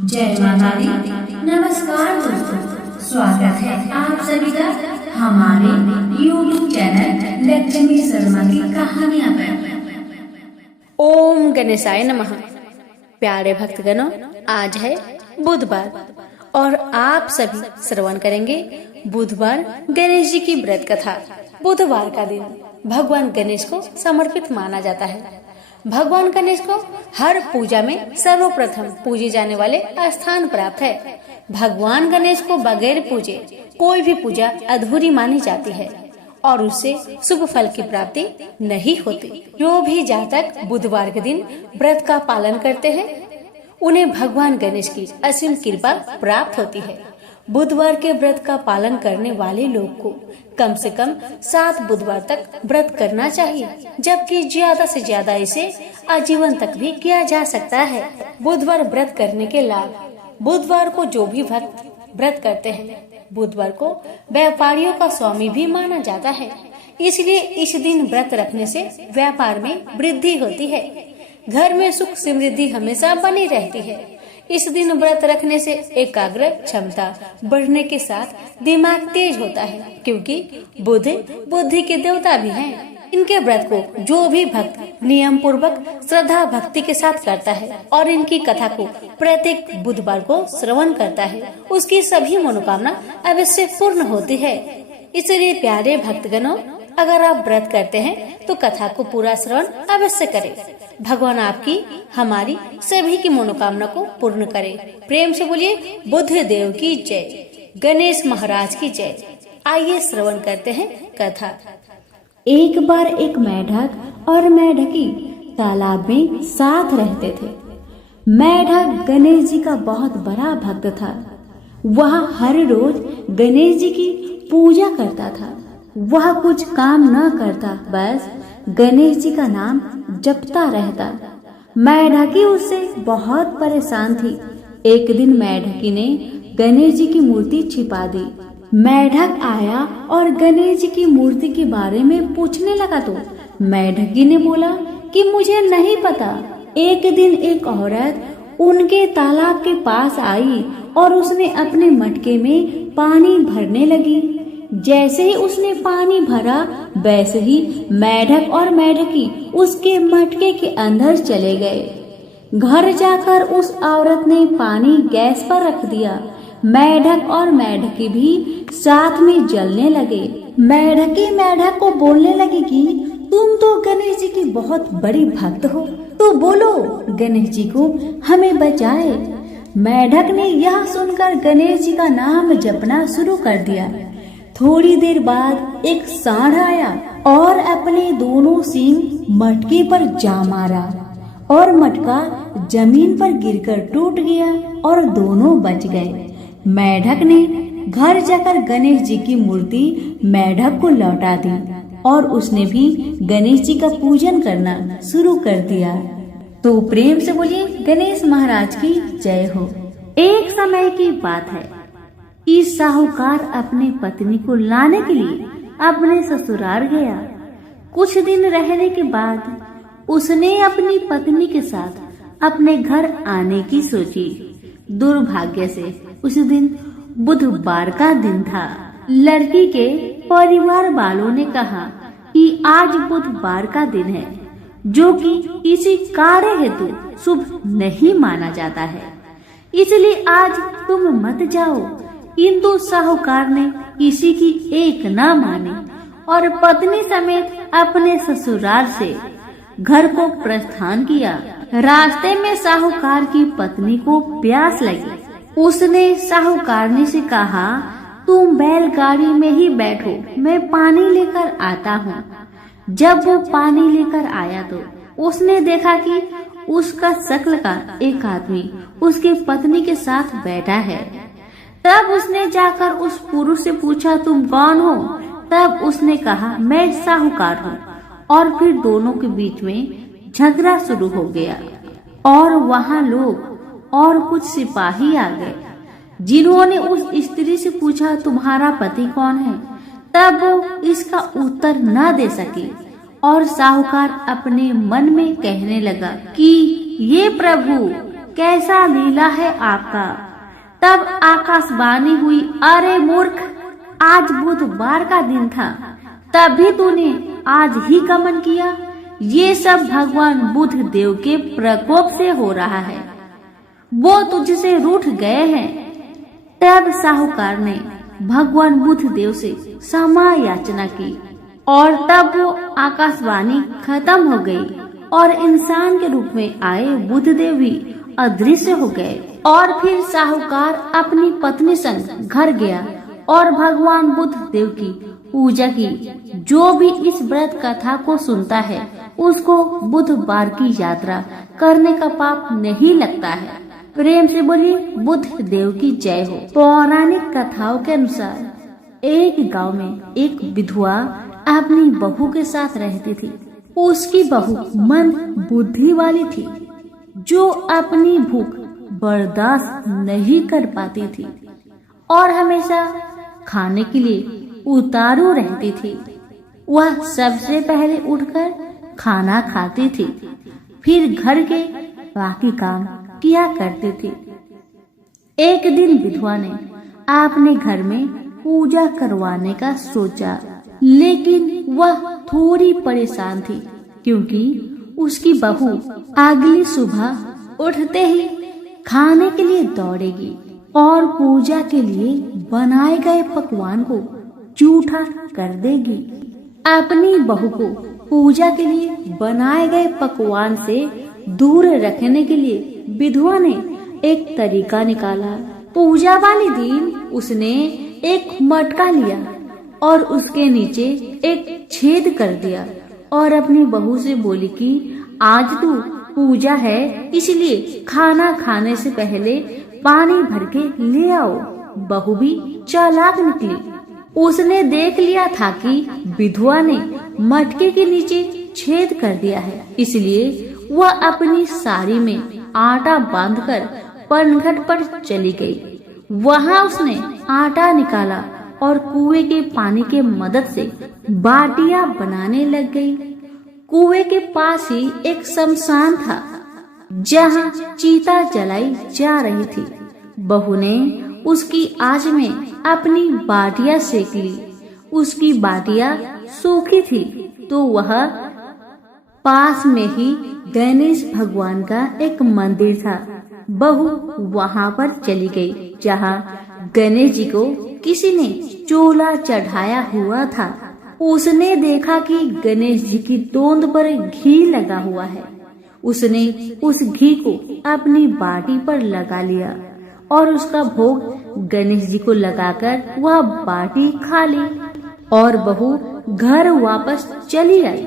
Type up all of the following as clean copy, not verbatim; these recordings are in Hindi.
जय माता दी। नमस्कार दोस्तों, स्वागत है आप सभी का हमारे YouTube चैनल लक्ष्मी शर्मा की कहानियां पर। ओम गणेशाय नमः। प्यारे भक्तगणों, आज है बुधवार और आप सभी श्रवण करेंगे बुधवार गणेश जी की व्रत कथा। बुधवार का दिन भगवान गणेश को समर्पित माना जाता है। भगवान गणेश को हर पूजा में सर्वप्रथम पूजे जाने वाले स्थान प्राप्त है। भगवान गणेश को बगैर पूजे कोई भी पूजा अधूरी मानी जाती है और उससे शुभ फल की प्राप्ति नहीं होती। जो भी जातक बुधवार के दिन व्रत का पालन करते हैं, उन्हें भगवान गणेश की असीम कृपा प्राप्त होती है। बुधवार के व्रत का पालन करने वाले लोग को कम से कम 7 बुधवार तक व्रत करना चाहिए, जबकि ज्यादा से ज्यादा इसे आजीवन तक भी किया जा सकता है। बुधवार व्रत करने के लाभ। बुधवार को जो भी भक्त व्रत करते हैं, बुधवार को व्यापारियों का स्वामी भी माना जाता है। इसलिए इस दिन व्रत रखने से व्यापार में वृद्धि होती है। घर में सुख समृद्धि हमेशा बनी रहती है। इस दिन व्रत रखने से एकाग्र क्षमता बढ़ने के साथ दिमाग तेज होता है, क्योंकि बुध बुद्धि के देवता भी हैं। इनके व्रत को जो भी भक्त नियम पूर्वक श्रद्धा भक्ति के साथ करता है और इनकी कथा को प्रत्येक बुधवार को श्रवण करता है, उसकी सभी मनोकामना अवश्य पूर्ण होती है। इसलिए प्यारे भक्तगणों, अगर आप व्रत करते हैं तो कथा को पूरा श्रवण अवश्य करें। भगवान आपकी हमारी सभी की मनोकामना को पूर्ण करे। प्रेम से बोलिए बुद्ध देव की जय, गणेश महाराज की जय। आइए श्रवण करते हैं कथा। एक बार एक मेढक और मेढकी तालाब में साथ रहते थे। मेढक गणेश जी का बहुत बड़ा भक्त था। वह हर रोज गणेश जी की पूजा करता था। वह कुछ काम न करता, बस गणेश जी का नाम जपता रहता। मेढकी उससे बहुत परेशान थी। एक दिन मेढकी ने गणेश जी की मूर्ति छिपा दी। मेढक आया और गणेश जी की मूर्ति के बारे में पूछने लगा तो मेढकी ने बोला कि मुझे नहीं पता। एक दिन एक औरत उनके तालाब के पास आई और उसने अपने मटके में पानी भरने लगी। जैसे ही उसने पानी भरा, वैसे ही मेढक और मेढकी उसके मटके के अंदर चले गए। घर जाकर उस औरत ने पानी गैस पर रख दिया। मेढक और मेढकी भी साथ में जलने लगे। मेढकी मेढक को बोलने लगी कि तुम तो गणेश जी की बहुत बड़ी भक्त हो, तो बोलो गणेश जी को हमें बचाए। मेढक ने यह सुनकर गणेश जी का नाम जपना शुरू कर दिया। थोड़ी देर बाद एक सांड आया और अपने दोनों सींग मटके पर जा मारा और मटका जमीन पर गिरकर टूट गया और दोनों बच गए। मेढक ने घर जाकर गणेश जी की मूर्ति मेढक को लौटा दी और उसने भी गणेश जी का पूजन करना शुरू कर दिया। तो प्रेम से बोलिए गणेश महाराज की जय हो। एक समय की बात है कि साहूकार अपनी पत्नी को लाने के लिए अपने ससुराल गया। कुछ दिन रहने के बाद उसने अपनी पत्नी के साथ अपने घर आने की सोची। दुर्भाग्य से उस दिन बुधवार का दिन था। लड़की के परिवार वालों ने कहा कि आज बुधवार का दिन है, जो कि किसी कार्य हेतु शुभ नहीं माना जाता है, इसलिए आज तुम मत जाओ। किंतु साहूकार ने किसी की एक न मानी और पत्नी समेत अपने ससुराल से घर को प्रस्थान किया। रास्ते में साहूकार की पत्नी को प्यास लगी। उसने साहूकारनी से कहा, तुम बैलगाड़ी में ही बैठो, मैं पानी लेकर आता हूँ। जब वो पानी लेकर आया तो उसने देखा कि उसका शक्ल का एक आदमी उसके पत्नी के साथ बैठा है। तब उसने जाकर उस पुरुष से पूछा, तुम कौन हो? तब उसने कहा, मैं साहूकार हूँ। और फिर दोनों के बीच में झगड़ा शुरू हो गया और वहाँ लोग और कुछ सिपाही आ गए, जिन्होंने उस स्त्री से पूछा, तुम्हारा पति कौन है? तब वो इसका उत्तर न दे सकी और साहूकार अपने मन में कहने लगा कि ये प्रभु, कैसा लीला है आपका। तब आकाशवाणी हुई, अरे मूर्ख, आज बुधवार का दिन था, तभी तूने आज ही गमन किया। ये सब भगवान बुध देव के प्रकोप से हो रहा है, वो तुझसे रूठ गए हैं। तब साहूकार ने भगवान बुध देव से क्षमा याचना की और तब वो आकाशवाणी खत्म हो गई और इंसान के रूप में आए बुध देव भी अदृश्य हो गए। और फिर साहूकार अपनी पत्नी संग घर गया और भगवान बुध देव की पूजा की। जो भी इस व्रत कथा को सुनता है उसको बुधवार की यात्रा करने का पाप नहीं लगता है। प्रेम से बोलिए बुध देव की जय हो। पौराणिक कथाओं के अनुसार एक गांव में एक विधवा अपनी बहू के साथ रहती थी। उसकी बहू मंद बुद्धि वाली थी, जो अपनी भूख बर्दाश्त नहीं कर पाती थी और हमेशा खाने के लिए उतारू रहती थी। वह सबसे पहले उठकर खाना खाती थी, फिर घर के बाकी काम किया करती थी। एक दिन विधवा ने अपने घर में पूजा करवाने का सोचा, लेकिन वह थोड़ी परेशान थी क्योंकि उसकी बहू अगली सुबह उठते ही खाने के लिए दौड़ेगी और पूजा के लिए बनाए गए पकवान को जूठा कर देगी। अपनी बहू को पूजा के लिए बनाए गए पकवान से दूर रखने के लिए विधवा ने एक तरीका निकाला। पूजा वाले दिन उसने एक मटका लिया और उसके नीचे एक छेद कर दिया और अपनी बहू से बोली कि आज तू पूजा है, इसलिए खाना खाने से पहले पानी भर के ले आओ। बहू भी चालाक निकली। उसने देख लिया था कि विधवा ने मटके के नीचे छेद कर दिया है, इसलिए वह अपनी साड़ी में आटा बांधकर पनघट पर चली गई। वहां उसने आटा निकाला और कुएं के पानी के मदद से बाटियां बनाने लग गई। कुएं के पास ही एक शमशान था जहां चीता जलाई जा रही थी। बहू ने उसकी आंच में अपनी बाटियां सेक ली। उसकी बाटियां सूखी थी तो वह पास में ही गणेश भगवान का एक मंदिर था। बहू वहां पर चली गई जहां गणेश जी को किसी ने चोला चढ़ाया हुआ था। उसने देखा कि गणेश जी की तोंद पर घी लगा हुआ है। उसने उस घी को अपनी बाटी पर लगा लिया और उसका भोग गणेश जी को लगाकर वह बाटी खा ली और बहू घर वापस चली आई।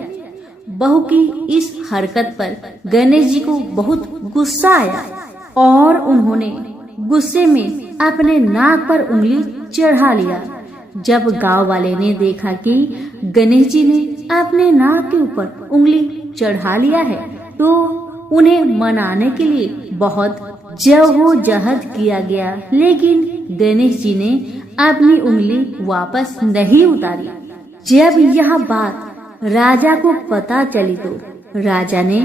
बहू की इस हरकत पर गणेश जी को बहुत गुस्सा आया और उन्होंने गुस्से में अपने नाक पर उंगली चढ़ा लिया। जब गांव वाले ने देखा कि गणेश जी ने अपने नाक के ऊपर उंगली चढ़ा लिया है तो उन्हें मनाने के लिए बहुत जद्दोजहद किया गया, लेकिन गणेश जी ने अपनी उंगली वापस नहीं उतारी। जब यह बात राजा को पता चली तो राजा ने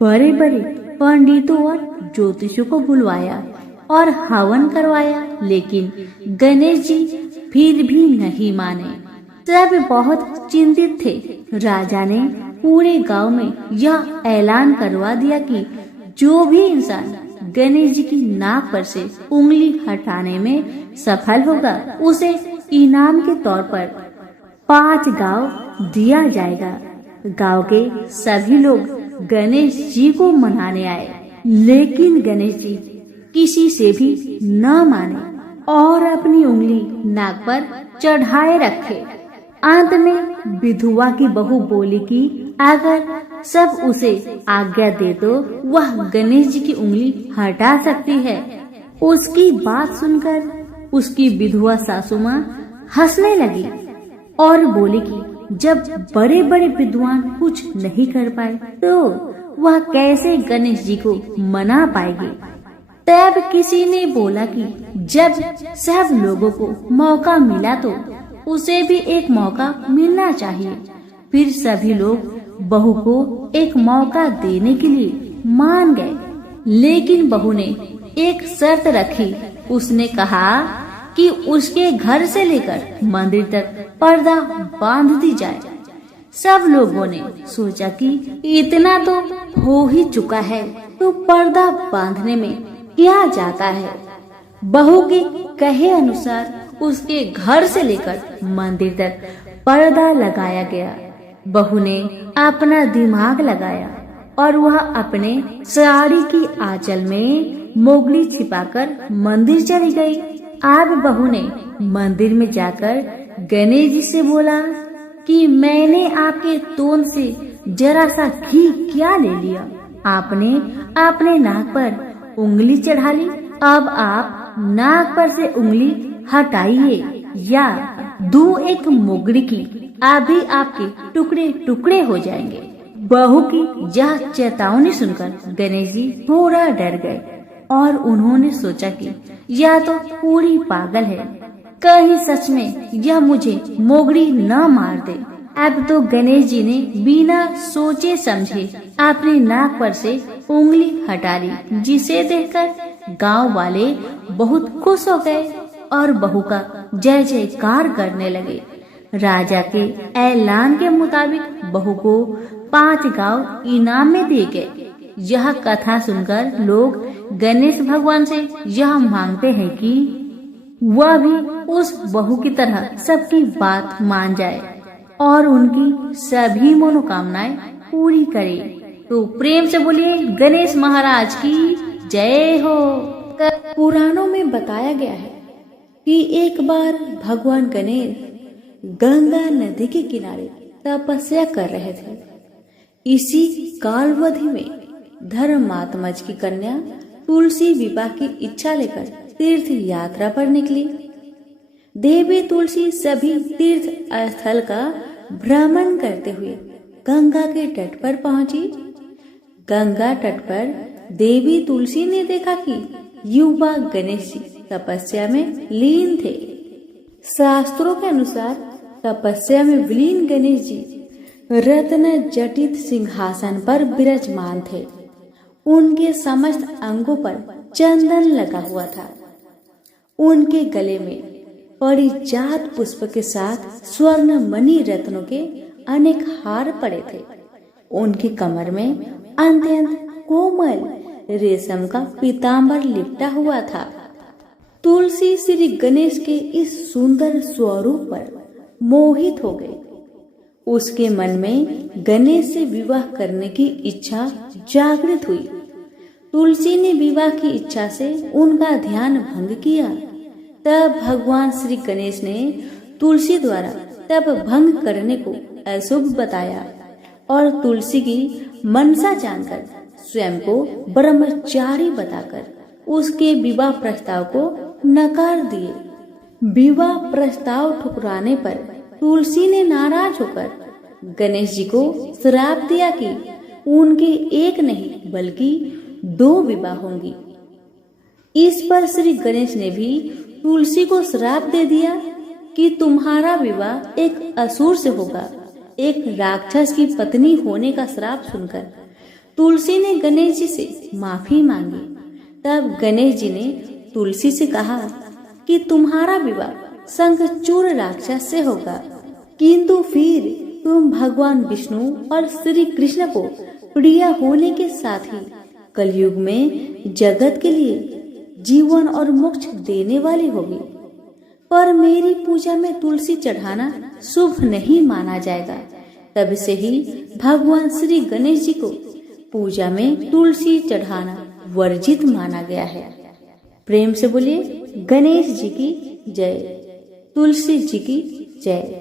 बड़े बड़े पंडितों और ज्योतिषों को बुलवाया और हवन करवाया, लेकिन गणेश जी फिर भी नहीं माने। सब बहुत चिंतित थे। राजा ने पूरे गांव में यह ऐलान करवा दिया कि जो भी इंसान गणेश जी की नाक पर से उंगली हटाने में सफल होगा उसे इनाम के तौर पर 5 गांव दिया जाएगा। गांव के सभी लोग गणेश जी को मनाने आए, लेकिन गणेश जी किसी से भी न माने और अपनी उंगली नाक पर चढ़ाए रखे। अंत में विधवा की बहू बोली कि अगर सब उसे आज्ञा दे तो वह गणेश जी की उंगली हटा सकती है। उसकी बात सुनकर उसकी विधवा सासू माँ हंसने लगी और बोली कि जब बड़े बड़े विद्वान कुछ नहीं कर पाए तो वह कैसे गणेश जी को मना पाएगी। तब किसी ने बोला कि जब सब लोगों को मौका मिला तो उसे भी एक मौका मिलना चाहिए। फिर सभी लोग बहू को एक मौका देने के लिए मान गए। लेकिन बहू ने एक शर्त रखी। उसने कहा कि उसके घर से लेकर मंदिर तक पर्दा बांध दी जाए। सब लोगों ने सोचा कि इतना तो हो ही चुका है, तो पर्दा बांधने में क्या जाता है। बहू के कहे अनुसार उसके घर से लेकर मंदिर तक पर्दा लगाया गया। बहू ने अपना दिमाग लगाया और वह अपने साड़ी की आंचल में मोगली छिपाकर मंदिर चली गई। अब बहू ने मंदिर में जाकर गणेश जी से बोला कि मैंने आपके तोन से जरा सा घी क्या ले लिया, आपने अपने नाक पर उंगली चढ़ा ली। अब आप नाक पर से उंगली हटाइए या दूं एक मोगरी की, अभी आपके टुकड़े टुकड़े हो जाएंगे। बहू की यह चेतावनी सुनकर गणेश जी थोड़ा डर गए और उन्होंने सोचा कि यह तो पूरी पागल है, कहीं सच में यह मुझे मोगरी न मार दे। अब तो गणेश जी ने बिना सोचे समझे अपनी नाक पर से उंगली हटा ली, जिसे देखकर गांव वाले बहुत खुश हो गए और बहू का जय जयकार करने लगे। राजा के ऐलान के मुताबिक बहू को 5 गांव इनाम में दिए गए। यह कथा सुनकर लोग गणेश भगवान से यह मांगते हैं कि वह भी उस बहू की तरह सबकी बात मान जाए और उनकी सभी मनोकामनाएं पूरी करे। तो प्रेम से बोलिए गणेश महाराज की जय हो। पुराणों में बताया गया है कि एक बार भगवान गणेश गंगा नदी के किनारे तपस्या कर रहे थे। इसी कालावधि में धर्मात्मज की कन्या तुलसी विवाह की इच्छा लेकर तीर्थ यात्रा पर निकली। देवी तुलसी सभी तीर्थ स्थल का भ्रमण करते हुए गंगा के तट पर पहुंची। गंगा तट पर देवी तुलसी ने देखा कि युवा गणेश जी तपस्या में लीन थे। शास्त्रों के अनुसार तपस्या में विलीन गणेश जी रत्न जटित सिंहासन पर विराजमान थे। उनके समस्त अंगों पर चंदन लगा हुआ था। उनके गले में पारिजात पुष्प के साथ स्वर्ण मणि रत्नों के अनेक हार पड़े थे। उनकी कमर में अत्यंत कोमल रेशम का पीतांबर लिपटा हुआ था। तुलसी श्री गणेश के इस सुंदर स्वरूप पर मोहित हो गई। उसके मन में गणेश से विवाह करने की इच्छा जागृत हुई। तुलसी ने विवाह की इच्छा से उनका ध्यान भंग किया। तब भगवान श्री गणेश ने तुलसी द्वारा तप भंग करने को अशुभ बताया और तुलसी की मनसा जानकर स्वयं को ब्रह्मचारी बताकर उसके विवाह प्रस्ताव को नकार दिए। विवाह प्रस्ताव ठुकराने पर तुलसी ने नाराज होकर गणेश जी को श्राप दिया कि उनके एक नहीं बल्कि 2 विवाह होंगी। इस पर श्री गणेश ने भी तुलसी को श्राप दे दिया कि तुम्हारा विवाह एक असुर से होगा। एक राक्षस की पत्नी होने का श्राप सुनकर तुलसी ने गणेश जी से माफी मांगी। तब गणेश जी ने तुलसी से कहा कि तुम्हारा विवाह शंखचूड़ राक्षस से होगा, किंतु फिर तुम भगवान विष्णु और श्री कृष्ण को प्रिय होने के साथ ही कलयुग में जगत के लिए जीवन और मोक्ष देने वाली होगी। पर मेरी पूजा में तुलसी चढ़ाना शुभ नहीं माना जाएगा। तब से ही भगवान श्री गणेश जी को पूजा में तुलसी चढ़ाना वर्जित माना गया है। प्रेम से बोलिए गणेश जी की जय, तुलसी जी की जय।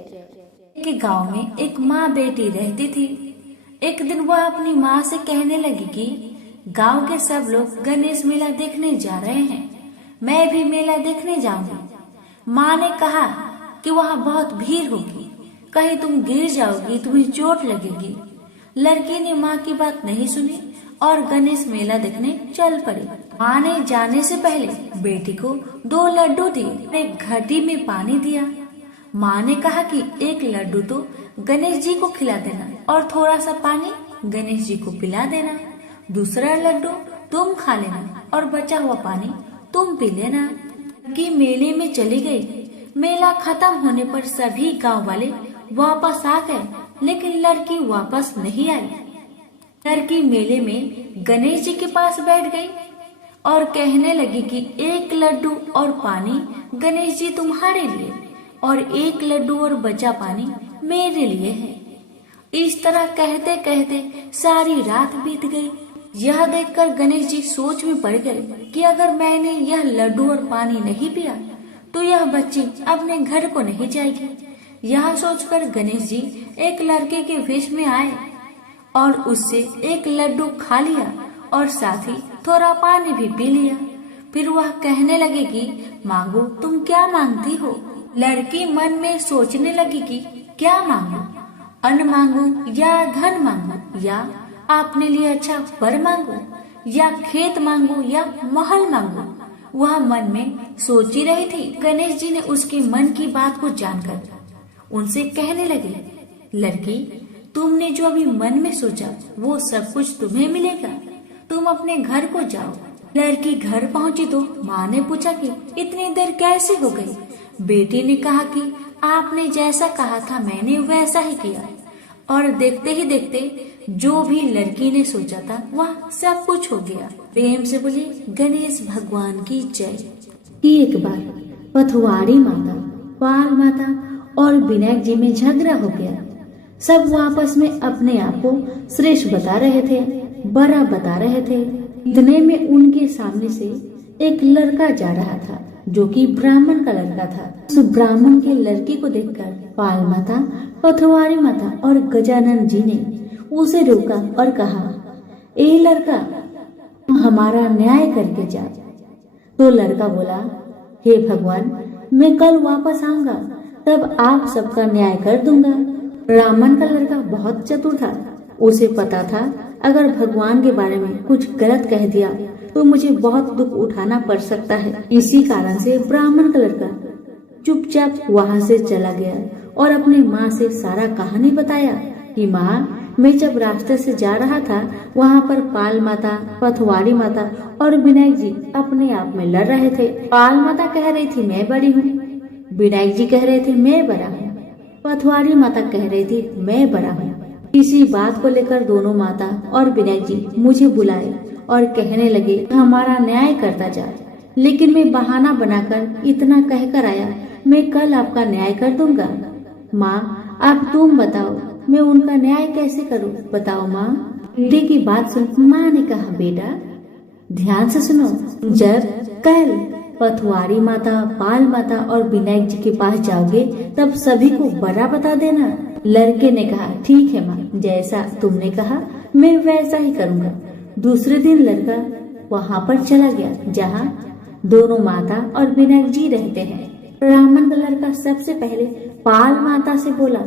के गांव में एक माँ बेटी रहती थी। एक दिन वह अपनी माँ से कहने लगी कि गांव के सब लोग गणेश मेला देखने जा रहे हैं, मैं भी मेला देखने जाऊंगी। माँ ने कहा कि वहाँ बहुत भीड़ होगी, कहीं तुम गिर जाओगी, तुम्हें चोट लगेगी। लड़की ने माँ की बात नहीं सुनी और गणेश मेला देखने चल पड़ी। माँ ने जाने से पहले बेटी को 2 लड्डू दिए, एक घटी में पानी दिया। माँ ने कहा कि एक लड्डू तो गणेश जी को खिला देना और थोड़ा सा पानी गणेश जी को पिला देना। दूसरा लड्डू तुम खा लेना और बचा हुआ पानी तुम पी लेना। कि मेले में चली गई। मेला खत्म होने पर सभी गांव वाले वापस आ गए, लेकिन लड़की वापस नहीं आई। लड़की मेले में गणेश जी के पास बैठ गई और कहने लगी कि एक लड्डू और पानी गणेश जी तुम्हारे लिए और एक लड्डू और बचा पानी मेरे लिए है। इस तरह कहते कहते सारी रात बीत गई। यह देखकर गणेश जी सोच में पड़ गए कि अगर मैंने यह लड्डू और पानी नहीं पिया तो यह बच्ची अपने घर को नहीं जाएगी। यह सोचकर गणेश जी एक लड़के के वेश में आए और उससे एक लड्डू खा लिया और साथ ही थोड़ा पानी भी पी लिया। फिर वह कहने लगे कि मांगो, तुम क्या मांगती हो। लड़की मन में सोचने लगी कि क्या मांगू, अन्न मांगू या धन मांगू, या अपने लिए अच्छा वर मांगू, या खेत मांगू या महल मांगू। वह मन में सोच ही रही थी। गणेश जी ने उसके मन की बात को जानकर उनसे कहने लगे, लड़की, तुमने जो अभी मन में सोचा वो सब कुछ तुम्हें मिलेगा। तुम अपने घर को जाओ। लड़की घर पहुंची तो माँ ने पूछा कि इतनी देर कैसे हो गई। बेटी ने कहा कि आपने जैसा कहा था मैंने वैसा ही किया, और देखते ही देखते जो भी लड़की ने सोचा था वह सब कुछ हो गया। प्रेम से बोली गणेश भगवान की जय। एक बार पथवाड़ी माता, पाल माता और विनायक जी में झगड़ा हो गया। सब आपस में अपने आप को श्रेष्ठ बता रहे थे, बड़ा बता रहे थे। इतने में उनके सामने से एक लड़का जा रहा था जो कि ब्राह्मण का लड़का था। उस ब्राह्मण के लड़के को देखकर पाल माता, पथवारी माता और गजानन जी ने उसे रोका और कहा, ए लड़का, हमारा न्याय करके जा। तो लड़का बोला, हे भगवान, मैं कल वापस आऊंगा, तब आप सबका न्याय कर दूंगा। ब्राह्मण का लड़का बहुत चतुर था। उसे पता था अगर भगवान के बारे में कुछ गलत कह दिया तो मुझे बहुत दुख उठाना पड़ सकता है। इसी कारण से ब्राह्मण का लड़का चुपचाप वहाँ से चला गया और अपनी माँ से सारा कहानी बताया कि माँ, मैं जब रास्ते से जा रहा था वहाँ पर पाल माता, पथवारी माता और विनायक जी अपने आप में लड़ रहे थे। पाल माता कह रही थी मैं बड़ी हूँ, विनायक जी कह रहे थे मैं बड़ा हूँ, पथवारी माता कह रही थी मैं बड़ा हूँ। इसी बात को लेकर दोनों माता और विनायक जी मुझे बुलाए और कहने लगे हमारा न्याय करता जा। लेकिन मैं बहाना बनाकर इतना कहकर आया, मैं कल आपका न्याय कर दूंगा। माँ, अब तुम बताओ मैं उनका न्याय कैसे करूं, बताओ माँ। बेटे की बात सुन माँ ने कहा, बेटा ध्यान से सुनो, जब कल पथवारी माता, पाल माता और विनायक जी के पास जाओगे तब सभी को बड़ा बता देना। लड़के ने कहा, ठीक है माँ, जैसा तुमने कहा मैं वैसा ही करूँगा। दूसरे दिन लड़का वहाँ पर चला गया जहाँ दोनों माता और विनायक जी रहते हैं। ब्राह्मण का लड़का सबसे पहले पाल माता से बोला,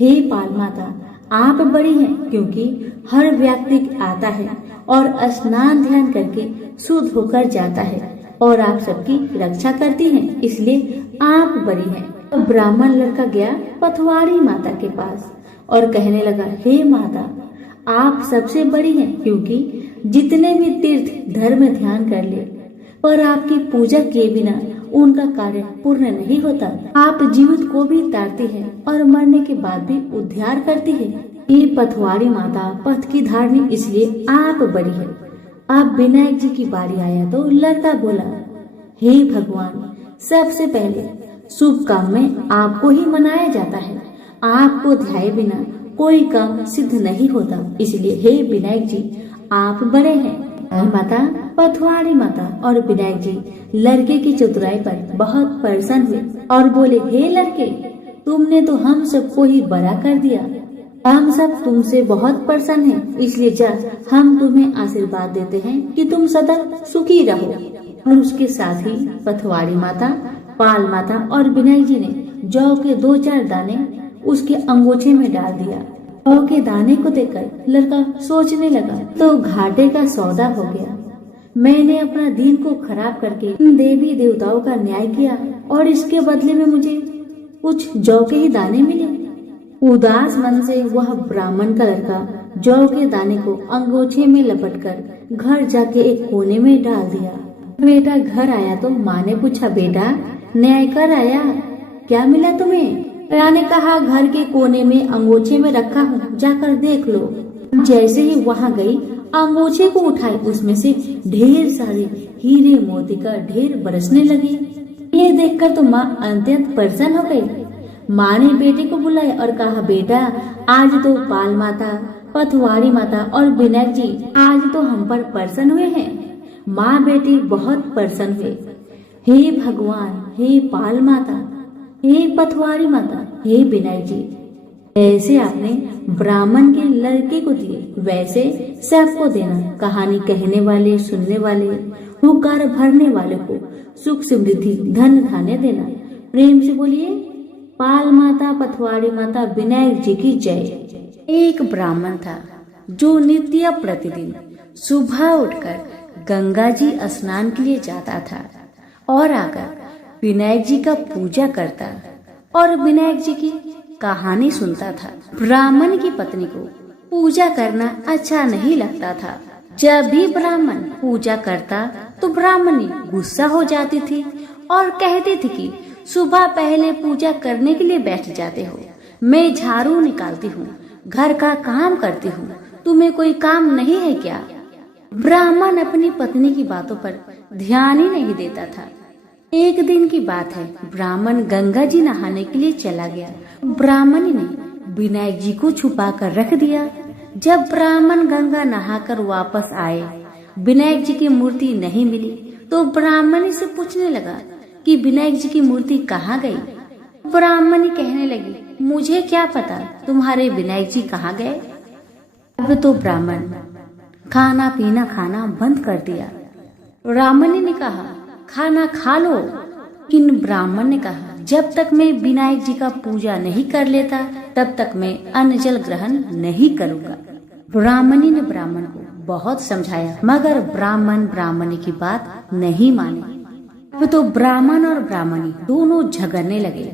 हे पाल माता, आप बड़ी हैं क्योंकि हर व्यक्ति आता है और स्नान ध्यान करके शुद्ध होकर जाता है और आप सबकी रक्षा करती हैं, इसलिए आप बड़ी हैं। तो ब्राह्मण लड़का गया पथवारी माता के पास और कहने लगा, हे माता, आप सबसे बड़ी हैं क्योंकि जितने भी तीर्थ धर्म ध्यान कर ले पर आपकी पूजा किए बिना उनका कार्य पूर्ण नहीं होता। आप जीवित को भी तारती हैं और मरने के बाद भी उद्धार करती है। ये पथवारी माता पथ की धारणी, इसलिए आप बड़ी है। अब विनायक जी की बारी आया तो लड़का बोला, हे भगवान, सबसे पहले शुभ काम में आपको ही मनाया जाता है। आपको ध्याए बिना कोई काम सिद्ध नहीं होता, इसलिए हे विनायक जी आप बड़े हैं। माता, पथवारी माता और विनायक जी लड़के की चतुराई पर बहुत प्रसन्न हुए और बोले, हे लड़के, तुमने तो हम सबको ही बड़ा कर दिया। हम सब तुमसे बहुत प्रसन्न हैं, इसलिए जा हम तुम्हें आशीर्वाद देते हैं कि तुम सदा सुखी रहो। और उसके साथ ही पथवारी माता, पाल माता और विनायक जी ने जौ के 2-4 दाने उसके अंगूठे में डाल दिया। जौ के दाने को देखकर लड़का सोचने लगा, तो घाटे का सौदा हो गया। मैंने अपना दिन को खराब करके देवी देवताओं का न्याय किया और इसके बदले में मुझे कुछ जौ के ही दाने मिले। उदास मन से वह ब्राह्मण का लड़का जौ के दाने को अंगोछे में लपटकर घर जाके एक कोने में डाल दिया। बेटा घर आया तो माँ ने पूछा, बेटा न्याय कर आया, क्या मिला तुम्हें? राजा ने कहा, घर के कोने में अंगोछे में रखा हूँ, जाकर देख लो। जैसे ही वहाँ गई, अंगोछे को उठाई, उसमें से ढेर सारे हीरे मोती का ढेर बरसने लगे। ये देखकर तो माँ अत्यंत प्रसन्न हो गई। माँ ने बेटे को बुलाया और कहा, बेटा आज तो पाल माता, पथवारी माता और विनायक जी आज तो हम पर प्रसन्न हुए हैं। माँ बेटी बहुत प्रसन्न हुए। हे भगवान, हे पाल माता, हे पथवारी माता, हे विनायक जी, ऐसे आपने ब्राह्मण के लड़के को दिए, वैसे सबको देना। कहानी कहने वाले, सुनने वाले, हुकार भरने वाले को सुख समृद्धि धन धान्य देना। प्रेम से बोलिए, पाल माता, पथवारी माता, विनायक जी की जय। एक ब्राह्मण था जो नित्य प्रतिदिन सुबह उठकर गंगा जी स्नान के लिए जाता था और आकर विनायक जी का पूजा करता और विनायक जी की कहानी सुनता था। ब्राह्मण की पत्नी को पूजा करना अच्छा नहीं लगता था। जब भी ब्राह्मण पूजा करता तो ब्राह्मणी गुस्सा हो जाती थी और कहती थी कि सुबह पहले पूजा करने के लिए बैठ जाते हो, मैं झाड़ू निकालती हूँ, घर का काम करती हूँ, तुम्हें कोई काम नहीं है क्या? ब्राह्मण अपनी पत्नी की बातों पर ध्यान ही नहीं देता था। एक दिन की बात है, ब्राह्मण गंगा जी नहाने के लिए चला गया। ब्राह्मणी ने विनायक जी को छुपा कर रख दिया। जब ब्राह्मण गंगा नहाकर वापस आए, विनायक जी की मूर्ति नहीं मिली तो ब्राह्मणी से पूछने लगा कि विनायक जी की मूर्ति कहाँ गई? ब्राह्मणी कहने लगी, मुझे क्या पता तुम्हारे विनायक जी कहाँ गए। अब तो ब्राह्मण खाना पीना खाना बंद कर दिया। ब्राह्मणी ने कहा, खाना खा लो, लेकिन ब्राह्मण ने कहा, जब तक मैं विनायक जी का पूजा नहीं कर लेता तब तक मैं अन्न जल ग्रहण नहीं करूँगा। ब्राह्मणी ने ब्राह्मण को बहुत समझाया, मगर ब्राह्मण ब्राह्मणी की बात नहीं माने। अब तो ब्राह्मण और ब्राह्मणी दोनों झगड़ने लगे।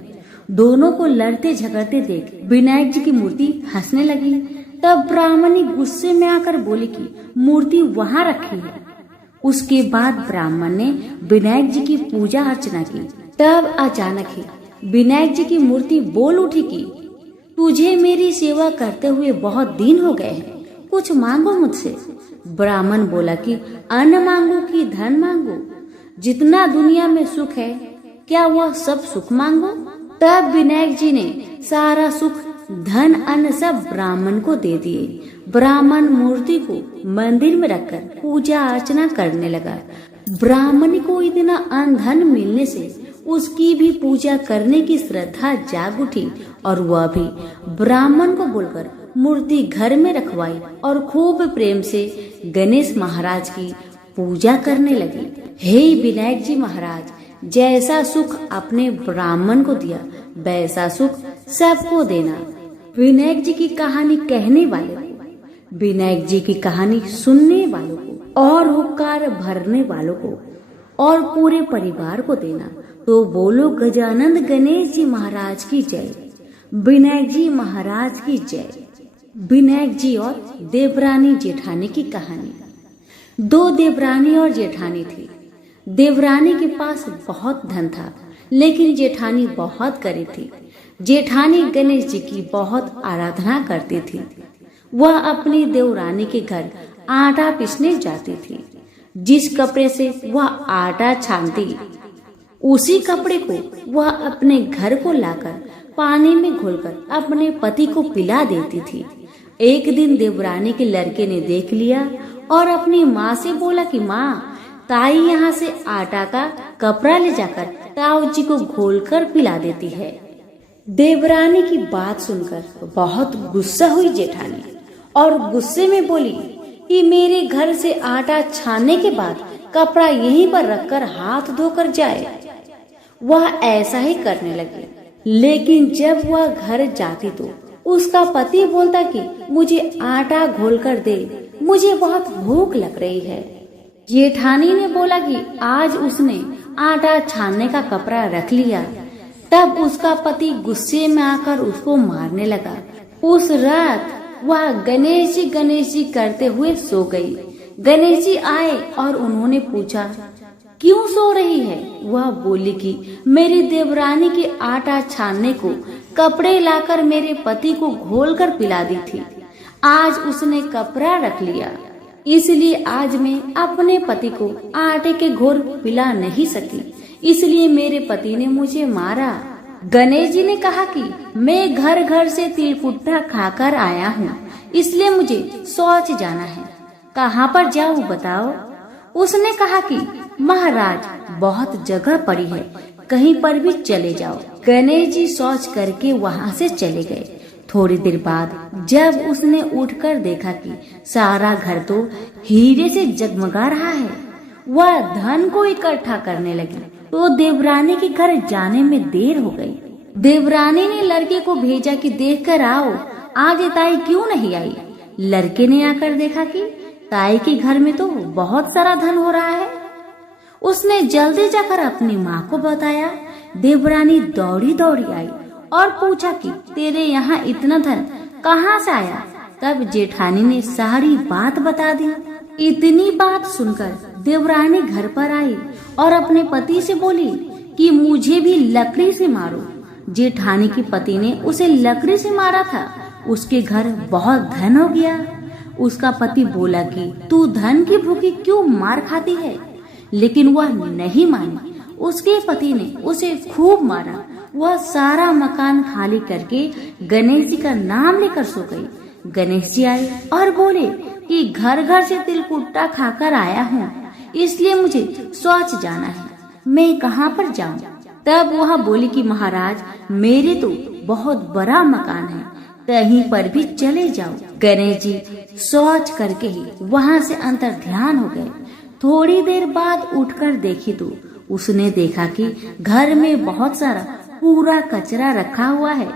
दोनों को लड़ते झगड़ते देख विनायक जी की मूर्ति हंसने लगी। तब ब्राह्मणी गुस्से में आकर बोली कि मूर्ति वहाँ रखी है। उसके बाद ब्राह्मण ने विनायक जी की पूजा अर्चना की। तब अचानक ही विनायक जी की मूर्ति बोल उठी कि तुझे मेरी सेवा करते हुए बहुत दिन हो गए हैं, कुछ मांगो मुझसे। ब्राह्मण बोला कि अन्न मांगो कि धन मांगो, जितना दुनिया में सुख है क्या वह सब सुख मांगो। तब विनायक जी ने सारा सुख, धन, अन्न सब ब्राह्मण को दे दिए। ब्राह्मण मूर्ति को मंदिर में रखकर पूजा अर्चना करने लगा। ब्राह्मण को इतना अन्न धन मिलने से उसकी भी पूजा करने की श्रद्धा जाग उठी और वह भी ब्राह्मण को बोलकर मूर्ति घर में रखवाई और खूब प्रेम से गणेश महाराज की पूजा करने लगी। हे विनायक जी महाराज, जैसा सुख अपने ब्राह्मण को दिया वैसा सुख सबको देना। विनायक जी की कहानी कहने वाले को, विनायक जी की कहानी सुनने वालों को और हुक्कार भरने वालों को और पूरे परिवार को देना। तो बोलो गजानंद गणेश जी महाराज की जय, विनायक जी महाराज की जय। विनायक जी और देवरानी जेठानी की कहानी। दो देवरानी और जेठानी थी। देवरानी के पास बहुत धन था, लेकिन जेठानी बहुत गरीब थी। जेठानी गणेश जी की बहुत आराधना करती थी। वह अपनी देवरानी के घर आटा पीसने जाती थी। जिस कपड़े से वह आटा छानती, उसी कपड़े को वह अपने घर को लाकर पानी में घोलकर अपने पति को पिला देती थी। एक दिन देवरानी के लड़के ने देख लिया और अपनी माँ से बोला कि माँ, ताई यहाँ से आटा का कपड़ा ले जाकर ताऊ जी को घोलकर पिला देती है। देवरानी की बात सुनकर बहुत गुस्सा हुई जेठानी और गुस्से में बोली कि मेरे घर से आटा छानने के बाद कपड़ा यहीं पर रखकर हाथ धोकर जाए। वह ऐसा ही करने लगी, लेकिन जब वह घर जाती तो उसका पति बोलता कि मुझे आटा घोलकर दे, मुझे बहुत भूख लग रही है। जेठानी ने बोला कि आज उसने आटा छानने का कपड़ा रख लिया। तब उसका पति गुस्से में आकर उसको मारने लगा। उस रात वह गणेश जी करते हुए सो गई। गणेश जी आए और उन्होंने पूछा, क्यों सो रही है? वह बोली कि मेरी देवरानी के आटा छानने को कपड़े लाकर मेरे पति को घोलकर पिला दी थी। आज उसने कपड़ा रख लिया, इसलिए आज मैं अपने पति को आटे के घोल पिला नहीं सकी, इसलिए मेरे पति ने मुझे मारा। गणेश जी ने कहा कि मैं घर घर से तिलकुट्टा खाकर आया हूँ, इसलिए मुझे शौच जाना है। कहाँ पर जाऊँ बताओ? उसने कहा कि महाराज बहुत जगह पड़ी है, कहीं पर भी चले जाओ। गणेश जी शौच करके वहाँ से चले गए। थोड़ी देर बाद जब उसने उठकर देखा कि सारा घर तो हीरे से जगमगा रहा है, वह धन को इकट्ठा करने लगी। तो देवरानी के घर जाने में देर हो गई। देवरानी ने लड़के को भेजा कि देख कर आओ, आज ताई क्यों नहीं आई। लड़के ने आकर देखा कि ताई के घर में तो बहुत सारा धन हो रहा है। उसने जल्दी जाकर अपनी माँ को बताया। देवरानी दौड़ी दौड़ी आई और पूछा कि तेरे यहाँ इतना धन कहाँ से आया? तब जेठानी ने सारी बात बता दी। इतनी बात सुनकर देवरानी घर पर आई और अपने पति से बोली कि मुझे भी लकड़ी से मारो। जेठानी के पति ने उसे लकड़ी से मारा था। उसके घर बहुत धन हो गया। उसका पति बोला कि तू धन की भूखी क्यों मार खाती है, लेकिन वह नहीं मानी। उसके पति ने उसे खूब मारा। वह सारा मकान खाली करके गणेश जी का नाम लेकर सो गई। गणेश जी आए और बोले कि घर घर से तिलकुट्टा खाकर आया हूँ, इसलिए मुझे शौच जाना है, मैं कहाँ पर जाऊँ? तब वह बोली कि महाराज मेरे तो बहुत बड़ा मकान है, कहीं पर भी चले जाओ। गणेश जी शौच करके ही वहाँ से अंतर ध्यान हो गए। थोड़ी देर बाद उठकर देखी तो उसने देखा कि घर में बहुत सारा पूरा कचरा रखा हुआ है।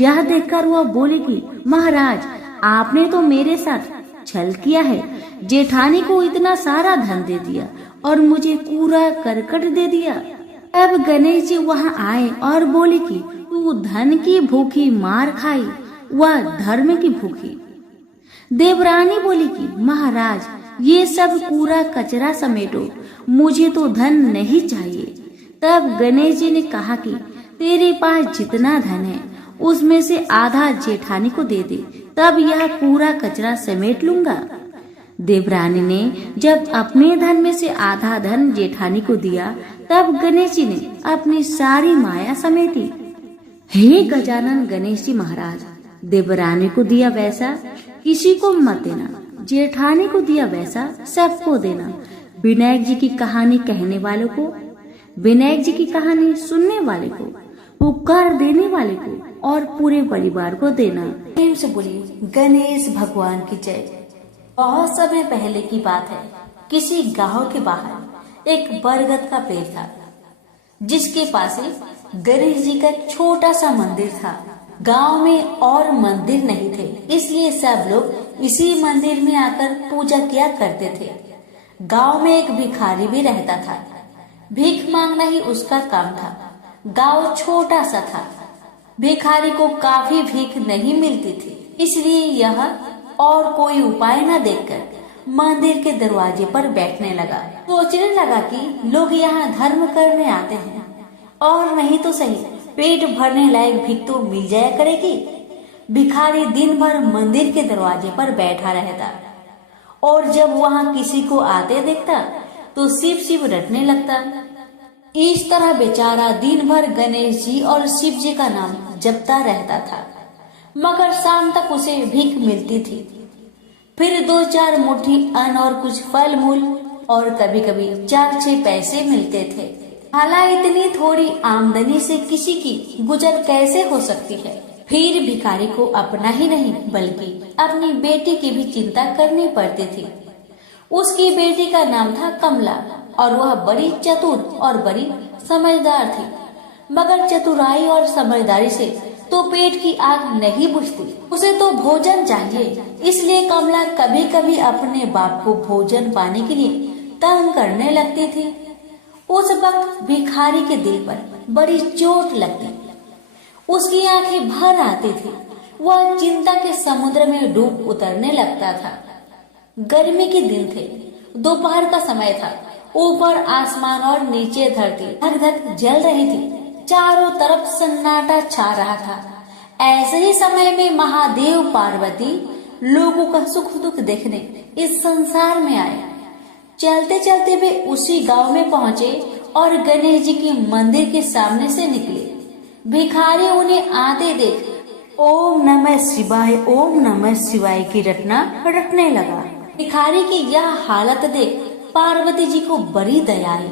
यह देखकर वह बोली कि महाराज आपने तो मेरे साथ छल किया है। जेठानी को इतना सारा धन दे दिया और मुझे कूड़ा करकट दे दिया। अब गणेश जी वहाँ आए और बोले कि तू धन की भूखी मार खाई, वह धर्म की भूखी। देवरानी बोली कि महाराज ये सब कूड़ा कचरा समेटो, मुझे तो धन नहीं चाहिए। तब गणेश जी ने कहा कि तेरे पास जितना धन है उसमें से आधा जेठानी को दे दे, तब यह पूरा कचरा समेट लूंगा। देवरानी ने जब अपने धन में से आधा धन जेठानी को दिया, तब गणेश जी ने अपनी सारी माया समेटी। हे गजानन गणेश जी महाराज, देवरानी को दिया वैसा किसी को मत देना, जेठानी को दिया वैसा सबको देना। विनायक जी की कहानी कहने वालों को, विनायक जी की कहानी सुनने वाले को, पुकार देने वाले को और पूरे परिवार को देना। प्रेम से बोलिए गणेश भगवान की जय। बहुत समय पहले की बात है, किसी गांव के बाहर एक बरगद का पेड़ था, जिसके पास ही गणेश जी का छोटा सा मंदिर था। गांव में और मंदिर नहीं थे, इसलिए सब लोग इसी मंदिर में आकर पूजा किया करते थे। गांव में एक भिखारी भी रहता था। भीख मांगना ही उसका काम था। गांव छोटा सा था, भिखारी को काफी भीख नहीं मिलती थी, इसलिए यह और कोई उपाय न देखकर मंदिर के दरवाजे पर बैठने लगा। सोचने लगा कि लोग यहाँ धर्म करने आते हैं और नहीं तो सही पेट भरने लायक भीख तो मिल जाया करेगी। भिखारी दिन भर मंदिर के दरवाजे पर बैठा रहता और जब वहाँ किसी को आते देखता तो शिव शिव रटने लगता। इस तरह बेचारा दिन भर गणेश जी और शिव जी का नाम जपता रहता था, मगर शाम तक उसे भीख मिलती थी। फिर 2-4 मुट्ठी अन्न और कुछ फल मूल और कभी कभी 4-6 पैसे मिलते थे। हालांकि इतनी थोड़ी आमदनी से किसी की गुजर कैसे हो सकती है। फिर भिखारी को अपना ही नहीं बल्कि अपनी बेटी की भी चिंता करनी पड़ती थी। उसकी बेटी का नाम था कमला और वह बड़ी चतुर और बड़ी समझदार थी, मगर चतुराई और समझदारी से तो पेट की आग नहीं बुझती, उसे तो भोजन चाहिए। इसलिए कमला कभी कभी अपने बाप को भोजन पाने के लिए तंग करने लगती थी। उस वक्त भिखारी के दिल पर बड़ी चोट लगती, उसकी आंखें भर आती थी। वह चिंता के समुद्र में डूब उतरने लगता था। गर्मी के दिन थे, दोपहर का समय था। ऊपर आसमान और नीचे धरती धक धक जल रही थी। चारों तरफ सन्नाटा छा रहा था। ऐसे ही समय में महादेव पार्वती लोगों का सुख दुख देखने इस संसार में आए। चलते चलते वे उसी गांव में पहुंचे और गणेश जी के मंदिर के सामने से निकले। भिखारी उन्हें आते देख ओम नमः शिवाय की रटना रटने लगा। भिखारी की यह हालत देख पार्वती जी को बड़ी दया आई।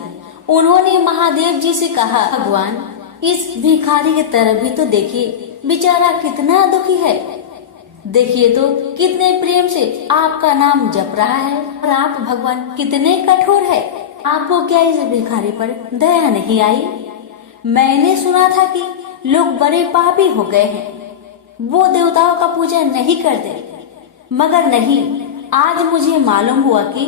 उन्होंने महादेव जी से कहा, भगवान इस भिखारी की तरफ भी तो देखिए, बेचारा कितना दुखी है। देखिए तो कितने प्रेम से आपका नाम जप रहा है और आप भगवान कितने कठोर है। आपको क्या इस भिखारी पर दया नहीं आई? मैंने सुना था कि लोग बड़े पापी हो गए हैं, वो देवताओं का पूजा नहीं करते, मगर नहीं, आज मुझे मालूम हुआ कि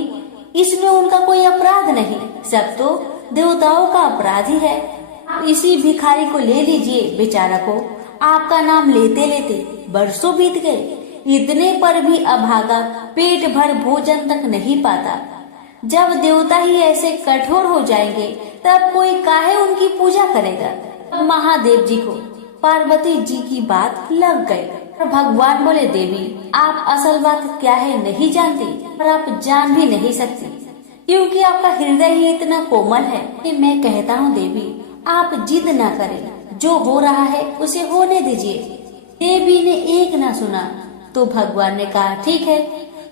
इसमें उनका कोई अपराध नहीं, सब तो देवताओं का अपराधी है। इसी भिखारी को ले लीजिए। बेचारा को आपका नाम लेते लेते बरसों बीत गए। इतने पर भी अभागा पेट भर भोजन तक नहीं पाता। जब देवता ही ऐसे कठोर हो जाएंगे तब कोई काहे उनकी पूजा करेगा। महादेव जी को पार्वती जी की बात लग गई। भगवान बोले, देवी आप असल बात क्या है नहीं जानती और आप जान भी नहीं सकती, क्योंकि आपका हृदय ही इतना कोमल है कि मैं कहता हूँ देवी आप जिद ना करें, जो हो रहा है उसे होने दीजिए। देवी ने एक ना सुना तो भगवान ने कहा, ठीक है,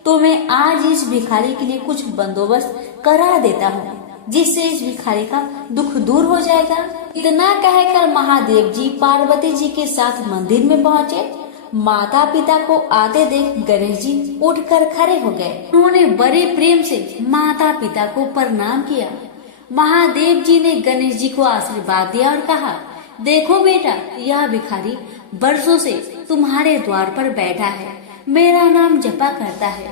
तो मैं आज इस भिखारी के लिए कुछ बंदोबस्त करा देता हूँ, जिससे इस भिखारी का दुख दूर हो जाएगा। इतना कहकर महादेव जी पार्वती जी के साथ मंदिर में पहुँचे। माता पिता को आते देख गणेश जी उठकर खड़े हो गए। उन्होंने बड़े प्रेम से माता पिता को प्रणाम किया। महादेव जी ने गणेश जी को आशीर्वाद दिया और कहा, देखो बेटा, यह भिखारी बरसों से तुम्हारे द्वार पर बैठा है, मेरा नाम जपा करता है,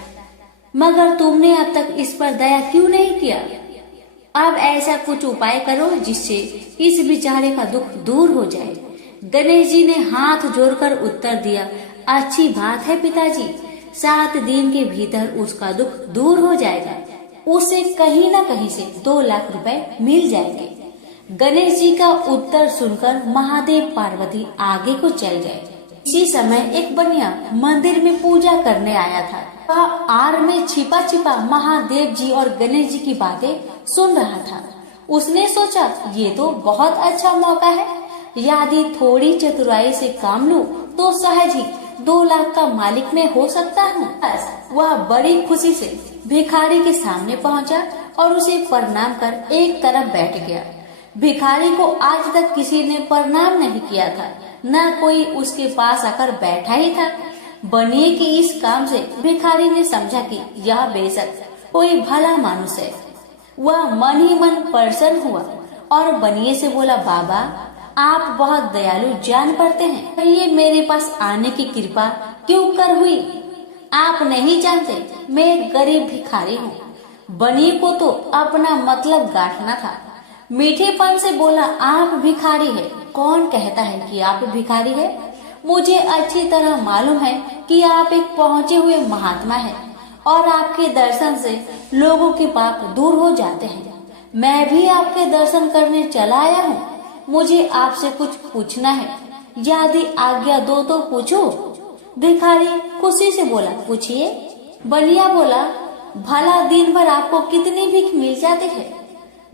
मगर तुमने अब तक इस पर दया क्यों नहीं किया? अब ऐसा कुछ उपाय करो जिससे इस बेचारे का दुख दूर हो जाए। गणेश जी ने हाथ जोड़कर उत्तर दिया, अच्छी बात है पिताजी, 7 दिन के भीतर उसका दुख दूर हो जाएगा, उसे कहीं न कहीं से 2 लाख रुपए मिल जाएंगे। गणेश जी का उत्तर सुनकर महादेव पार्वती आगे को चल गए। इसी समय एक बनिया मंदिर में पूजा करने आया था। वह आड़ में छिपा छिपा महादेव जी और गणेश जी की बातें सुन रहा था। उसने सोचा, ये तो बहुत अच्छा मौका है, यदि थोड़ी चतुराई से काम लूं तो सहज ही 2 लाख का मालिक मैं हो सकता हूँ। बस वह बड़ी खुशी से भिखारी के सामने पहुँचा और उसे प्रणाम कर एक तरफ बैठ गया। भिखारी को आज तक किसी ने प्रणाम नहीं किया था, न कोई उसके पास आकर बैठा ही था। बनिए के इस काम से भिखारी ने समझा कि यह बेशक कोई भला मानुष है। वह मन ही मन प्रसन्न हुआ और बनिए से बोला, बाबा आप बहुत दयालु जान पड़ते हैं, ये मेरे पास आने की कृपा क्यों कर हुई? आप नहीं जानते मैं एक गरीब भिखारी हूँ। बनिए को तो अपना मतलब गांठना था। मीठेपन से बोला, आप भिखारी है? कौन कहता है कि आप भिखारी है? मुझे अच्छी तरह मालूम है कि आप एक पहुँचे हुए महात्मा हैं और आपके दर्शन से लोगों के पाप दूर हो जाते हैं। मैं भी आपके दर्शन करने चला आया हूँ। मुझे आपसे कुछ पूछना है, यदि आज्ञा दो तो पूछो। भिखारी खुशी से बोला, पूछिए। बनिया बोला, भला दिन भर आपको कितनी भीख मिल जाती है?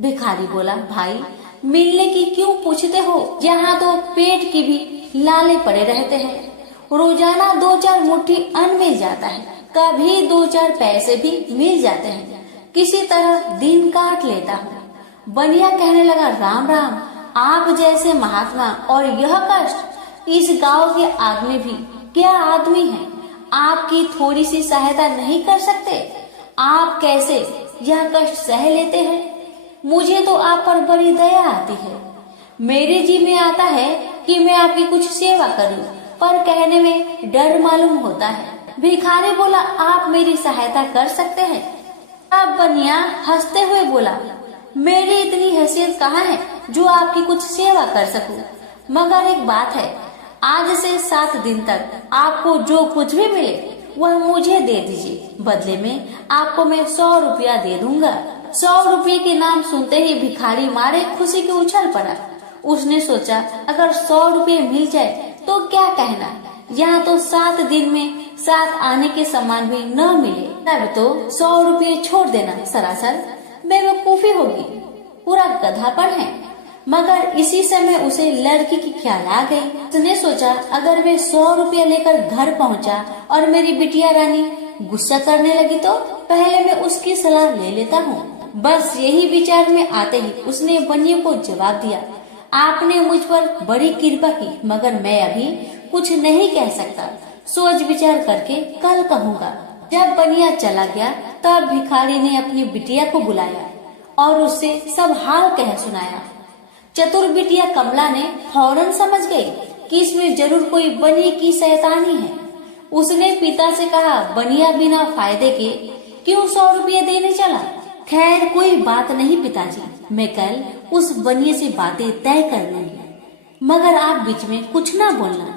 भिखारी बोला, भाई मिलने की क्यों पूछते हो, यहाँ तो पेट की भी लाले पड़े रहते हैं। रोजाना 2-4 मुट्ठी अन्न मिल जाता है, कभी 2-4 पैसे भी मिल जाते हैं, किसी तरह दिन काट लेता हूँ। बनिया कहने लगा, राम राम, आप जैसे महात्मा और यह कष्ट, इस गांव के आदमी भी क्या आदमी हैं? आपकी थोड़ी सी सहायता नहीं कर सकते? आप कैसे यह कष्ट सह लेते हैं? मुझे तो आप पर बड़ी दया आती है। मेरे जी में आता है कि मैं आपकी कुछ सेवा करूं, पर कहने में डर मालूम होता है। भिखारी बोला, आप मेरी सहायता कर सकते हैं? अब बनिया हंसते हुए बोला, मेरी इतनी हैसियत कहाँ है जो आपकी कुछ सेवा कर सकूं, मगर एक बात है, आज से 7 दिन तक आपको जो कुछ भी मिले वह मुझे दे दीजिए, बदले में आपको मैं 100 रुपया दे दूंगा। 100 रुपये के नाम सुनते ही भिखारी मारे खुशी के उछल पड़ा। उसने सोचा अगर 100 रुपये मिल जाए तो क्या कहना, यहाँ तो 7 दिन में 7 आने के सामान भी न मिले, तब तो 100 रुपये छोड़ देना सरासर बेवकूफी होगी, पूरा गधापन है। मगर इसी समय उसे लड़की की ख्याल आ गई। उसने सोचा अगर वे 100 रुपया लेकर घर पहुंचा और मेरी बिटिया रानी गुस्सा करने लगी तो पहले मैं उसकी सलाह ले लेता हूँ। बस यही विचार में आते ही उसने बनिया को जवाब दिया, आपने मुझ पर बड़ी कृपा की, मगर मैं अभी कुछ नहीं कह सकता, सोच विचार करके कल कहूँगा। जब बनिया चला गया तब भिखारी ने अपनी बिटिया को बुलाया और उससे सब हाल कह सुनाया। चतुर बिटिया कमला ने फौरन समझ गई कि इसमें जरूर कोई बनिए की शैतानी है। उसने पिता से कहा, बनिया बिना फायदे के क्यों 100 रुपये देने चला? खैर कोई बात नहीं पिताजी, मैं कल उस बनिए से बातें तय कर लूंगी, मगर आप बीच में कुछ ना बोलना।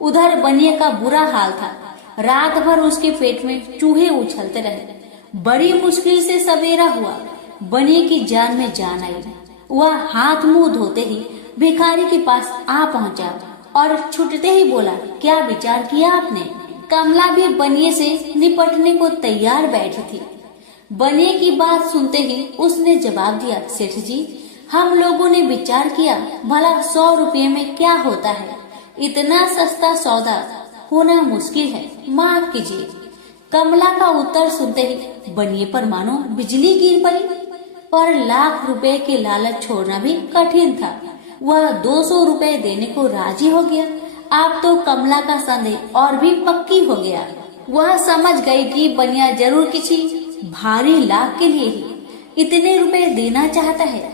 उधर बनिए का बुरा हाल था, रात भर उसके पेट में चूहे उछलते रहे। बड़ी मुश्किल से सवेरा हुआ, बनिए की जान में जान आई। वह हाथ मुंह धोते ही भिखारी के पास आ पहुंचा और छुटते ही बोला, क्या विचार किया आपने? कमला भी बनिए से निपटने को तैयार बैठी थी। बनिए की बात सुनते ही उसने जवाब दिया, सेठ जी हम लोगों ने विचार किया भला 100 रुपये में क्या होता है, इतना सस्ता सौदा होना मुश्किल है, माफ कीजिए। कमला का उत्तर सुनते ही बनिए पर मानो बिजली गिर पड़ी, पर लाख रुपए के लालच छोड़ना भी कठिन था। वह 200 रुपए देने को राजी हो गया। अब तो कमला का संदेह और भी पक्की हो गया। वह समझ गई कि बनिया जरूर किसी भारी लाभ के लिए ही इतने रुपए देना चाहता है।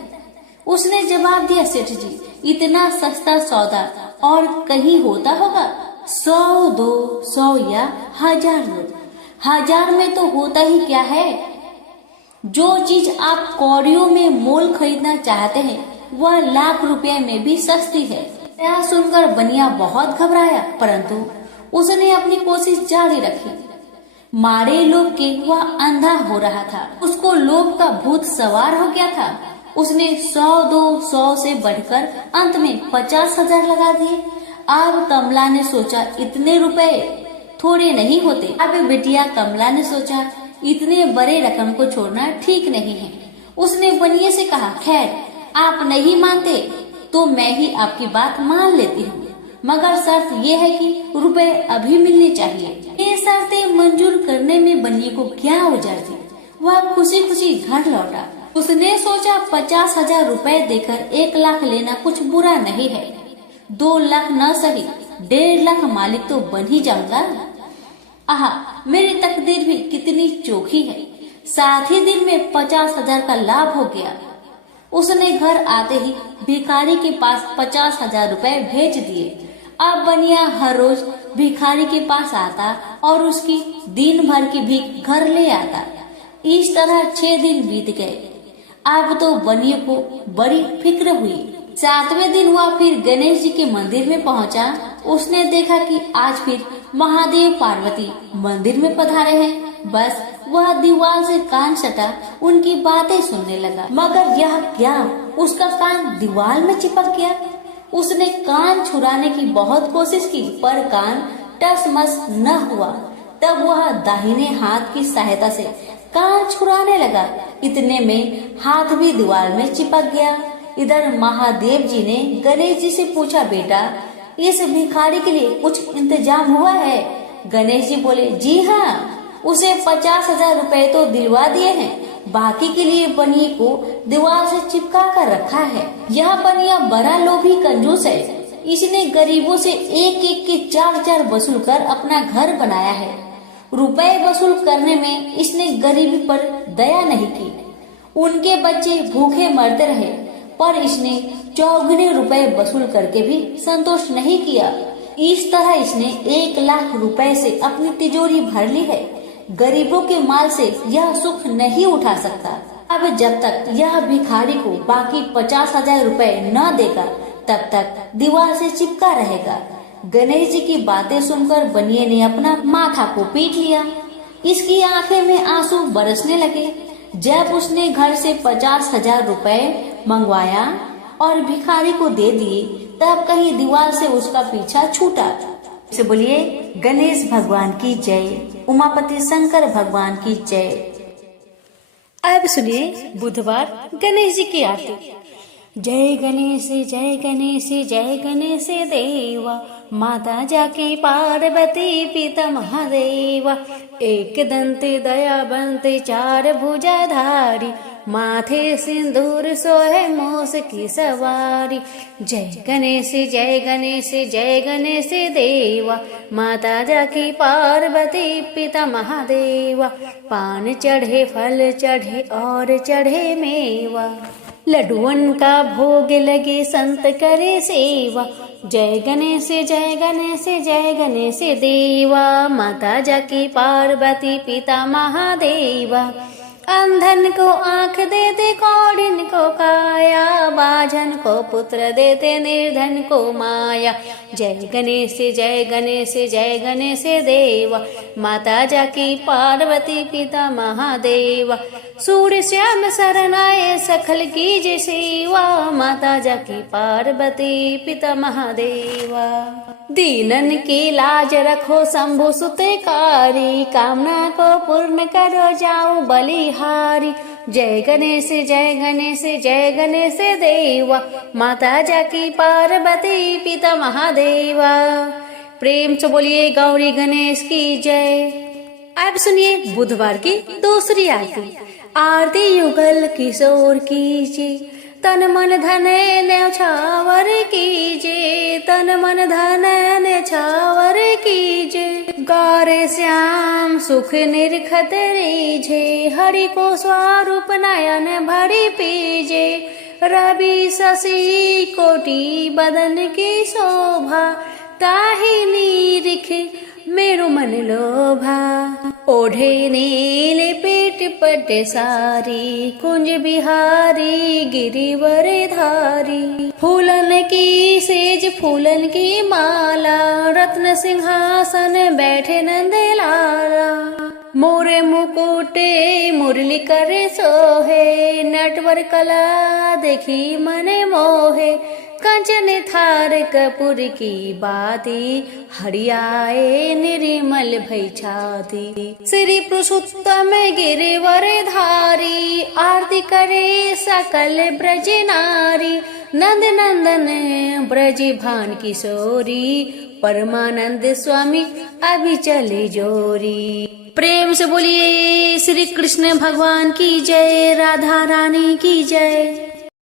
उसने जवाब दिया, सेठ जी इतना सस्ता सौदा और कहीं होता होगा? 100, 200 या 1000 दो, 1000 में तो होता ही क्या है। जो चीज आप कौड़ियों में मोल खरीदना चाहते हैं वह लाख रुपए में भी सस्ती है। यह सुनकर बनिया बहुत घबराया, परंतु उसने अपनी कोशिश जारी रखी। मारे लोभ के वह अंधा हो रहा था, उसको लोभ का भूत सवार हो गया था। उसने 100, 200 से बढ़कर अंत में 50,000 लगा दिए। अब कमला ने सोचा इतने रुपए थोड़े नहीं होते। अब बिटिया कमला ने सोचा इतने बड़े रकम को छोड़ना ठीक नहीं है। उसने बनिए से कहा, खैर आप नहीं मानते तो मैं ही आपकी बात मान लेती हूँ, मगर शर्त ये है कि रुपए अभी मिलने चाहिए। ये शर्तें मंजूर करने में बनिए को क्या उजर थी। वह खुशी खुशी घर लौटा। उसने सोचा 50,000 रुपए देकर 1 लाख लेना कुछ बुरा नहीं है। 2 लाख न सही 1.5 लाख मालिक तो बन ही जाऊंगा। आहा, मेरी तकदीर भी कितनी चोखी है। साथ ही दिन में 50,000 का लाभ हो गया। उसने घर आते ही भिखारी के पास 50,000 रुपए भेज दिए। अब बनिया हर रोज भिखारी के पास आता और उसकी दिन भर की भीख घर ले आता। इस तरह 6 दिन बीत गए। अब तो बनिया को बड़ी फिक्र हुई। 7वें दिन वह फिर गणेश जी के मंदिर में पहुंचा। उसने देखा कि आज फिर महादेव पार्वती मंदिर में पधारे हैं। बस वह दीवार से कान सटा उनकी बातें सुनने लगा, मगर यह क्या, उसका कान दीवार में चिपक गया। उसने कान छुड़ाने की बहुत कोशिश की, पर कान टस मस न हुआ। तब वह दाहिने हाथ की सहायता से कान छुड़ाने लगा। इतने में हाथ भी दीवार में चिपक गया। इधर महादेव जी ने गणेश जी से पूछा, बेटा इस भिखारी के लिए कुछ इंतजाम हुआ है? गणेश जी बोले, जी हाँ, उसे 50,000 रुपए तो दिलवा दिए हैं, बाकी के लिए बनिए को दीवार से चिपका कर रखा है। यह बनिया बड़ा लोभी कंजूस है। इसने गरीबों से 1-1 के 4-4 वसूल कर अपना घर बनाया है। रुपए वसूल करने में इसने गरीबी पर दया नहीं की। उनके बच्चे भूखे मरते रहे, पर इसने 4 रुपए वसूल करके भी संतोष नहीं किया। इस तरह इसने 1 लाख रुपए से अपनी तिजोरी भर ली है। गरीबों के माल से यह सुख नहीं उठा सकता। अब जब तक यह भिखारी को बाकी 50,000 रुपए न देगा, तब तक दीवार से चिपका रहेगा। गणेश जी की बातें सुनकर बनिए ने अपना माथा को पीट लिया। इसकी आंखें में आंसू बरसने लगे। जब उसने घर से 50,000 रुपए मंगवाया और भिखारी को दे दिए, तब कहीं दीवार से उसका पीछा छूटा। से बोलिए गणेश भगवान की जय, उमापति शंकर भगवान की जय। अब सुनिए बुधवार गणेश जी की आरती। जय गणेश जय गणेश जय गणेश देवा, माता जाकी पार्वती पिता महादेवा। एक दंते दया बनते चार भुजाधारी, माथे सिंदूर सोहे मोस की सवारी। जय गणेश जय गणेश जय गणेश देवा, माता जाकी पार्वती पिता महादेवा। पान चढ़े फल चढ़े और चढ़े मेवा, लड्डुअन का भोग लगे संत करे सेवा। जय गणेश जय गणेश जय गणेश देवा, माता जाकी पार्वती पिता महादेवा। अंधन को आंख देते कौड़िन को काया, बाझन को पुत्र देते निर्धन को माया। जय गणेश जय गणेश जय गणेश देवा, माता जाकी पार्वती पिता महादेवा। सूर्य श्याम शरण आए सखल कीजे सेवा, माता जाकी पार्वती पिता महादेवा। दीनन की लाज रखो शंभु सुतेकारी, कामना को पूर्ण करो जाऊं बलिहारी। जय गणेश जय गणेश जय गणेश देवा, माता जाकी पार्वती पिता महादेवा। प्रेम से बोलिए गौरी गणेश की जय। अब सुनिए बुधवार की दूसरी आरती। आरती युगल किशोर कीजिए, तन मन धन न्यौछावर कीजिए, तन मन धन न्यौछावर कीजिए। गौरे श्याम सुख निरखत रीझे, हरि को स्वरूप नयन भरी पीजे। रवि शशि कोटि बदन की शोभा, ताहि निरिख मेरो मन लोभा। ओढ़े नील पेट पट सारी, कुंज बिहारी गिरिवर धारी। फूलन की सेज फूलन की माला, रत्न सिंहासन बैठे नंद लाला। मोरे मुकुटे मुरली करे सोहे, नटवर कला देखी मने मोहे। कंचन थार कपूर की बाती, हरियाए निर्मल भई छाती। श्री पुरुषोत्तम गिरिवर धारी, आरती करे सकल ब्रज नारी। नंद नंदन ब्रज भान किशोरी, परमानंद स्वामी अभी चले जोरी। प्रेम से बोलिए श्री कृष्ण भगवान की जय, राधा रानी की जय।